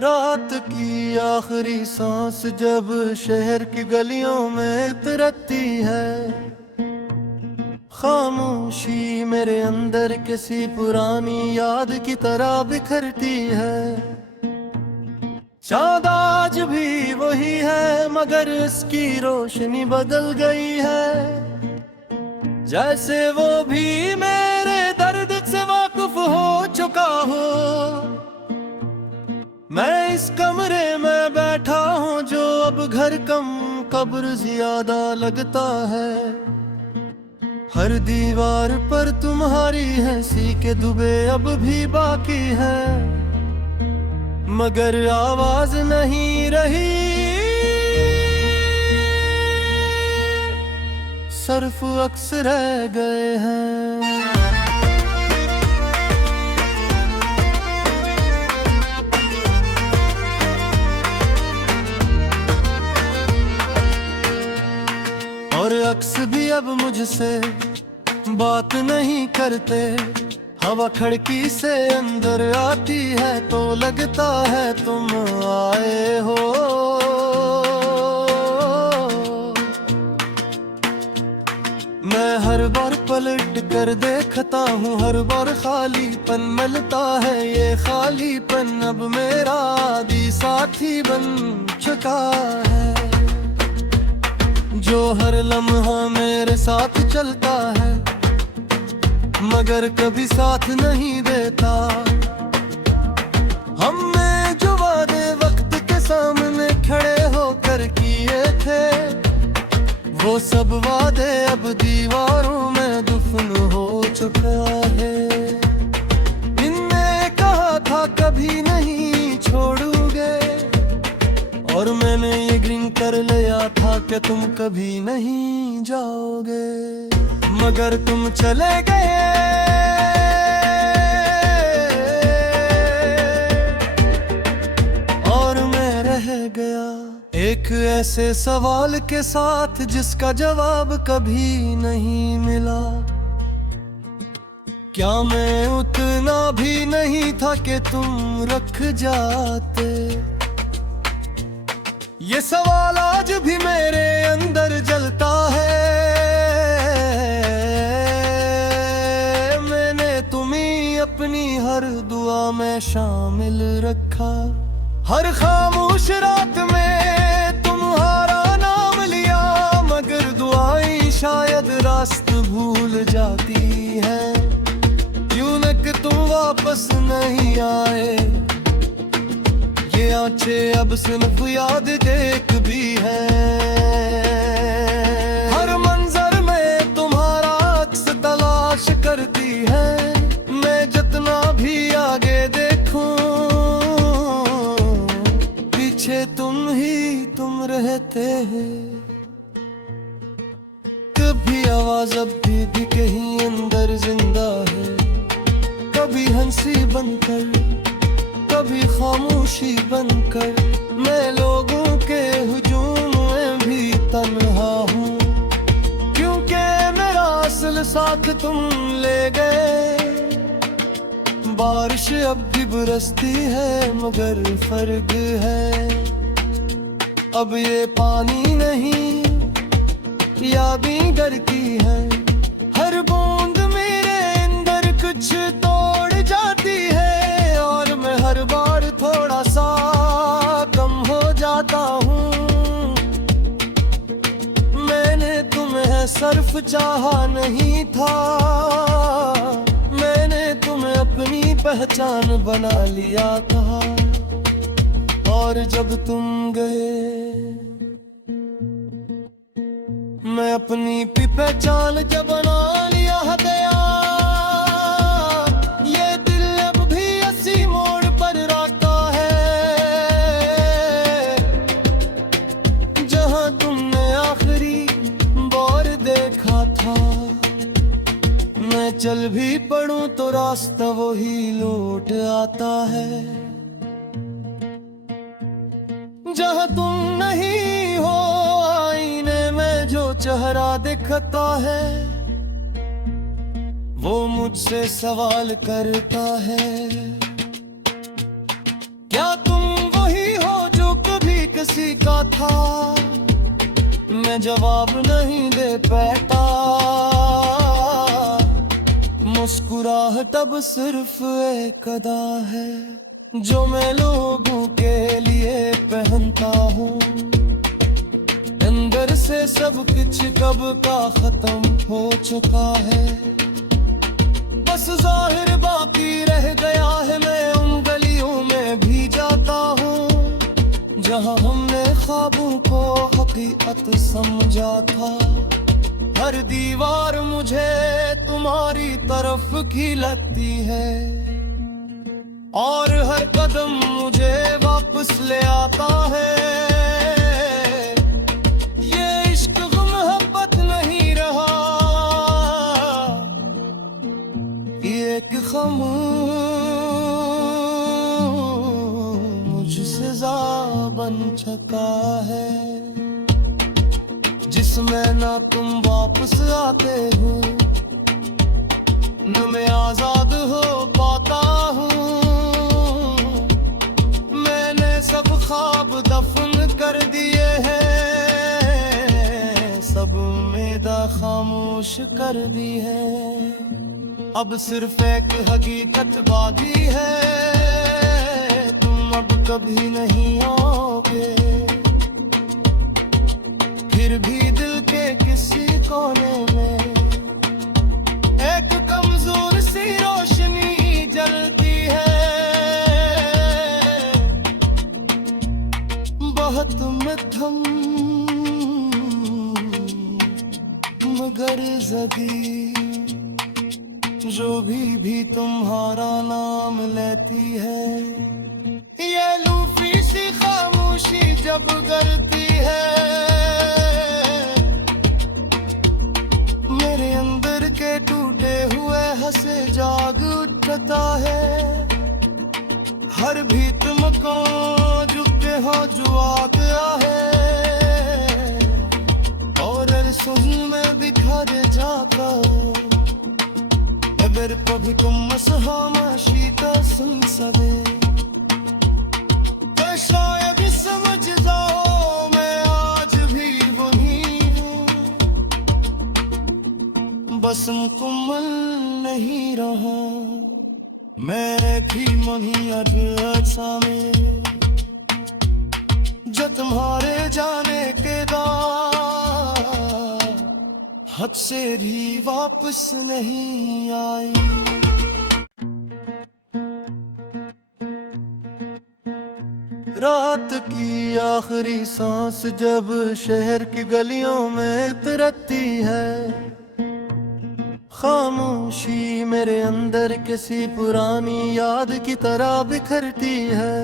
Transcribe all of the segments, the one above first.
रात की आखिरी सांस जब शहर की गलियों में उतरती है, खामोशी मेरे अंदर किसी पुरानी याद की तरह बिखरती है। चाँद आज भी वही है मगर इसकी रोशनी बदल गई है, जैसे वो भी मेरे दर्द से वाकिफ हो चुका हो। मैं इस कमरे में बैठा हूँ जो अब घर कम कब्र ज्यादा लगता है। हर दीवार पर तुम्हारी हंसी के दुबे अब भी बाकी है, मगर आवाज नहीं रही, सिर्फ अक्स रह गए हैं। और अक्स भी अब मुझसे बात नहीं करते। हवा खिड़की से अंदर आती है तो लगता है तुम आए हो। मैं हर बार पलट कर देखता हूँ, हर बार खालीपन मिलता है। ये खालीपन अब मेरा आदि साथी बन चुका है, जो हर लम्हा मेरे साथ चलता है मगर कभी साथ नहीं देता। हमने जो वादे वक्त के सामने खड़े होकर किए थे, वो सब वादे अब दीवारों में दफन हो चुका है। इनने कहा था कभी नहीं छोड़ोगे, और मैंने ये ग्रीन कर लिया था कि तुम कभी नहीं जाओगे, मगर तुम चले गए। और मैं रह गया एक ऐसे सवाल के साथ जिसका जवाब कभी नहीं मिला। क्या मैं उतना भी नहीं था कि तुम रख जाते? ये सवाल आज भी मेरे अंदर जलता है। मैंने तुम्हें अपनी हर दुआ में शामिल रखा, हर खामोश रात में तुम्हारा नाम लिया, मगर दुआएं शायद रास्त भूल जाती है। क्यों न कि तुम वापस नहीं आए, ये आंखें अब सिर्फ याद देख भी है। हर मंजर में तुम्हारा अक्स तलाश करती है, मैं जितना भी आगे देखूं पीछे तुम रहते हैं। कभी आवाज अब भी कहीं अंदर जिंदा है, कभी हंसी बनकर कभी खामोशी बनकर। मैं लोगों के हुजूम में भी तन्हा हूँ, क्योंकि मेरा असल साथ तुम ले गए। बारिश अब भी बरसती है मगर फर्क है, अब ये पानी नहीं यादें घर की है। हर बूंद मेरे अंदर कुछ तोड़ जाती है, और मैं हर बार थोड़ा सा कम हो जाता हूँ। मैंने तुम्हें सिर्फ चाहा नहीं था, मैंने तुम्हें अपनी पहचान बना लिया था। और जब तुम गए मैं अपनी पहचान जब बना लिया दया। ये दिल अब भी इसी मोड़ पर रोता है, जहां तुमने आखिरी बार देखा था। मैं चल भी पड़ूं तो रास्ता वही लौट आता है, जहां तुम नहीं हो। आईने में जो चेहरा दिखता है वो मुझसे सवाल करता है, क्या तुम किसी का था, मैं जवाब नहीं दे पाता। मुस्कुराहट अब सिर्फ एक अदा है जो मैं लोगों के लिए पहनता हूँ। अंदर से सब कुछ कब का खत्म हो चुका है, बस जाहिर बाकी रह गया है। मैं उन गलियों में भी जाता हूँ जहाँ हमने ख्वाबों को हकीकत समझा था। हर दीवार मुझे तुम्हारी तरफ की लगती है और हर कदम मुझे वापस ले आता है। ये इश्क मोहब्बत नहीं रहा, ये एक मुझसे ज़ा बन चुका है, जिसमें ना तुम वापस आते हो न मैं आजाद हो पाता हूँ। मैंने सब ख्वाब दफन कर दिए हैं, सब उम्मीद खामोश कर दी है। अब सिर्फ एक हकीकत बाकी है, तुम अब कभी नहीं आओगे। फिर भी दिल के किसी कोने में एक कमजोर सी रोशनी जलती है। बहुत मध्यम मगर जदी जो भी तुम्हारा नाम लेती है। ये लूफी सी खामोशी जब करती है, मेरे अंदर के टूटे हुए हंसे जाग उठता है। हर भी तुमको झुकते हो जो आ गया है और सुन में बिखर जाता हूँ। अगर कभी तुम मसहामाशीता सुन सके तो शायद समझ जाओ मैं आज भी वही हूँ, बस मुकम्मल नहीं रहा मैं भी वही अरसा में जो तुम्हारे जाने के बाद हद से भी वापस नहीं आई। रात की आखिरी सांस जब शहर की गलियों में उतरती है, खामोशी मेरे अंदर किसी पुरानी याद की तरह बिखरती है।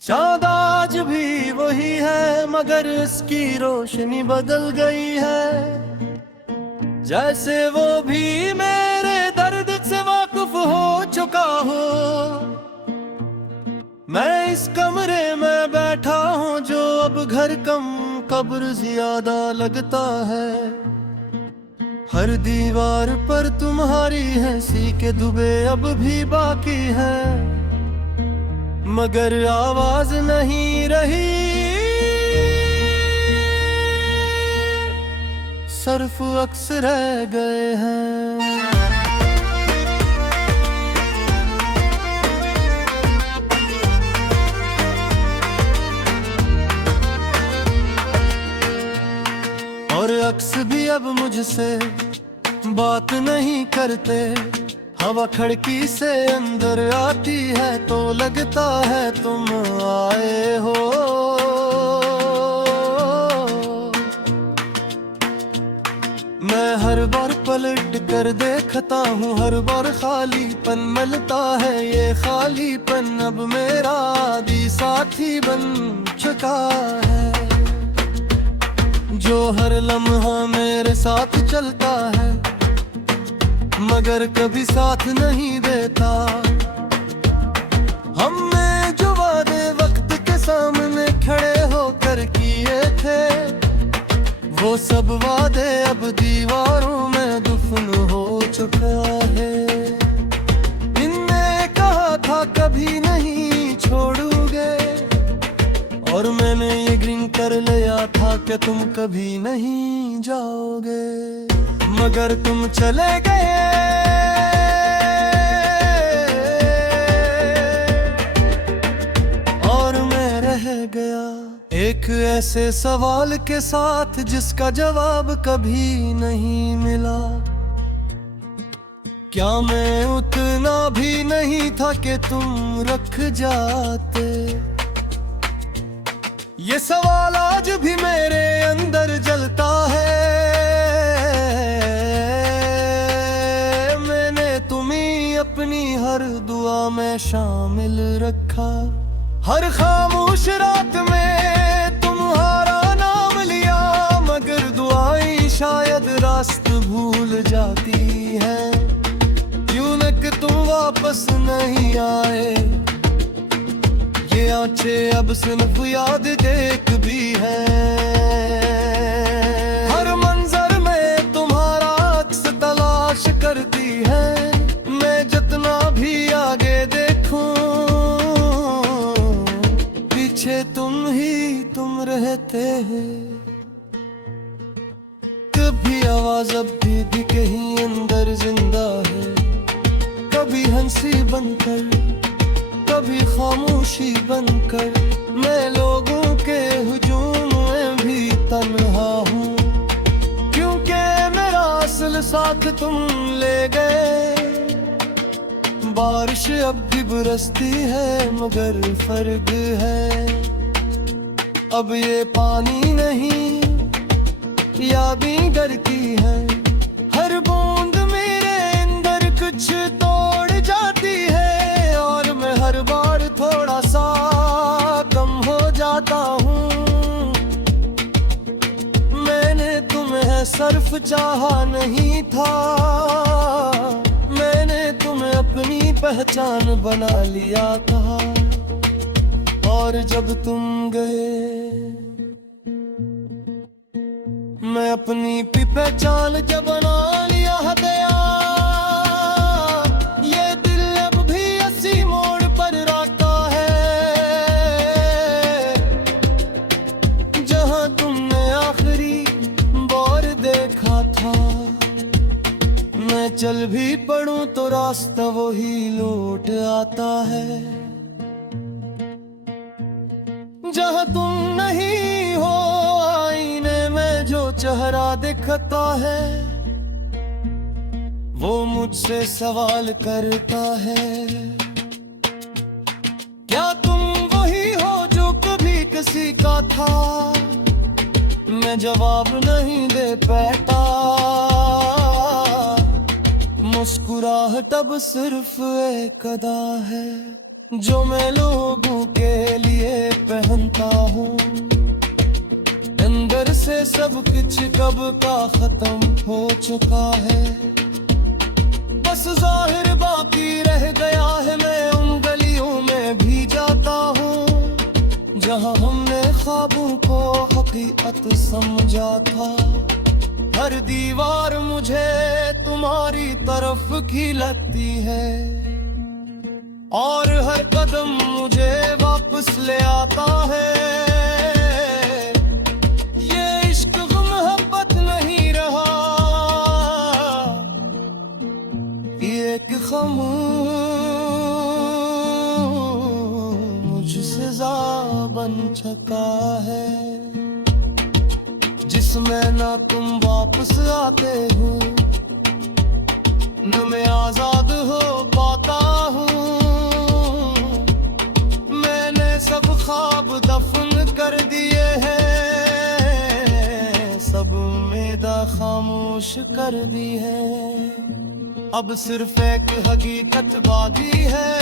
चाँद आज भी वही है मगर इसकी रोशनी बदल गई है, जैसे वो भी मेरे दर्द से वाकिफ हो चुका हो। मैं इस कमरे में बैठा हूँ जो अब घर कम कब्र ज्यादा लगता है। हर दीवार पर तुम्हारी हंसी के दुबे अब भी बाकी है, मगर आवाज नहीं रही। सिर्फ अक्स रह गए हैं। और अक्स भी अब मुझसे बात नहीं करते। हवा खिड़की से अंदर आती है तो लगता है तुम आए हो। मैं हर बार पलट कर देखता हूँ, हर बार खालीपन मिलता है। ये खालीपन अब मेरा आदि साथी बन चुका है, जो हर लम्हा मेरे साथ चलता है मगर कभी साथ नहीं देता। हमने जो वादे वक्त के सामने खड़े होकर किए थे, वो सब वादे अब दीवारों में दफन हो चुका है। इनने कहा था कभी नहीं छोड़ोगे, और मैंने ये ग्रीन कर लिया था कि तुम कभी नहीं जाओगे, मगर तुम चले गए। और मैं रह गया एक ऐसे सवाल के साथ जिसका जवाब कभी नहीं मिला। क्या मैं उतना भी नहीं था कि तुम रख जाते? ये सवाल आज भी मेरे अंदर जलता है। मैंने तुम्हें अपनी हर दुआ में शामिल रखा, हर खामोश रात में तुम्हारा नाम लिया, मगर दुआएं शायद रास्त भूल जाती है। क्यों न कि तुम वापस नहीं आए, ये आंखें अब सिर्फ याद देख भी है। हर मंजर में तुम्हारा अक्स तलाश करती है, मैं जितना भी आगे देखूं पीछे तुम रहते हैं। कभी आवाज अब भी कहीं अंदर जिंदा है, कभी हंसी बनकर, कभी खामोशी बनकर। मैं लोगों के हुजूम में भी तन्हा हूँ, क्योंकि मेरा असल साथ तुम ले गए। बारिश अब भी बरसती है मगर फर्क है, अब ये पानी नहीं यादें डर की है। हर बूंद मेरे अंदर कुछ तोड़ जाती है, और मैं हर बार थोड़ा सा कम हो जाता हूँ। मैंने तुम्हें सिर्फ चाहा नहीं था, मैंने तुम्हें अपनी पहचान बना लिया था। और जब तुम गए मैं अपनी पहचान जब बना लिया हदया। ये दिल अब भी इसी मोड़ पर रहता है, जहां तुमने आखिरी बार देखा था। मैं चल भी पड़ूं तो रास्ता वही लौट आता है, जहां तुम नहीं हो। आईने में जो चेहरा दिखता है वो मुझसे सवाल करता है, क्या तुम वही हो जो कभी किसी का था? मैं जवाब नहीं दे पाता, मुस्कुराहट अब सिर्फ एक अदा है जो मैं लोगों के लिए पहनता हूँ। अंदर से सब कुछ कब का खत्म हो चुका है, बस जाहिर बाकी रह गया है। मैं उन गलियों में भी जाता हूँ जहाँ हमने ख्वाबों को हकीकत समझा था। हर दीवार मुझे तुम्हारी तरफ की लगती है, और हर कदम मुझे वापस ले आता है। ये इश्क मोहब्बत नहीं रहा, ये एक खामोश मुझसे ज़ा बन चुका है, जिसमें ना तुम वापस आते हो न मैं आजाद हो पाता हूँ। सब ख्वाब दफन कर दिए हैं, सब उम्मीदा खामोश कर दी है। अब सिर्फ एक हकीकत बाकी है,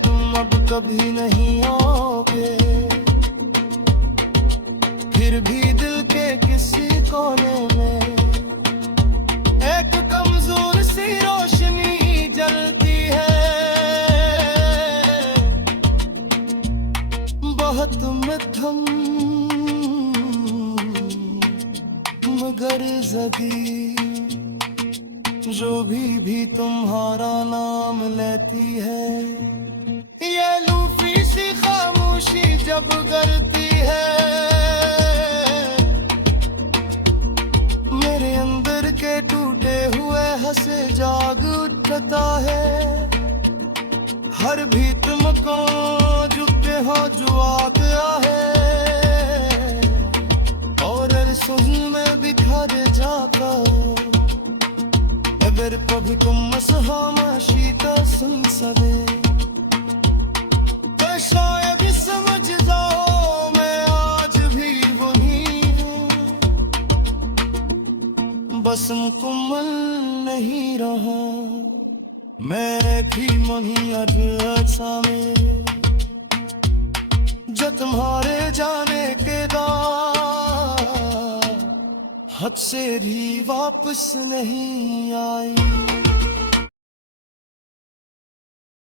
तुम अब कभी नहीं आओगे। फिर भी दिल के किसी कोने में एक कमजोर सी रोशनी जलती है, बहुत मध्यम मगर जदी, जो भी तुम्हारा नाम लेती है ये लूफी सी खामोशी जब करती है, मेरे अंदर के टूटे हुए हंसे जाग उठता है। हर भीत मकान झुकते हो जो आ गया है, और सुन में बिखर जाता अगर कभी तुम मसहामा शीता सुन सके, तो शायद समझ जाओ मैं आज भी वही हूँ, बस मुकम्मल नहीं रहा मैं भी वही अच्छा में, जो तुम्हारे जाने के बाद हद से भी वापस नहीं आई।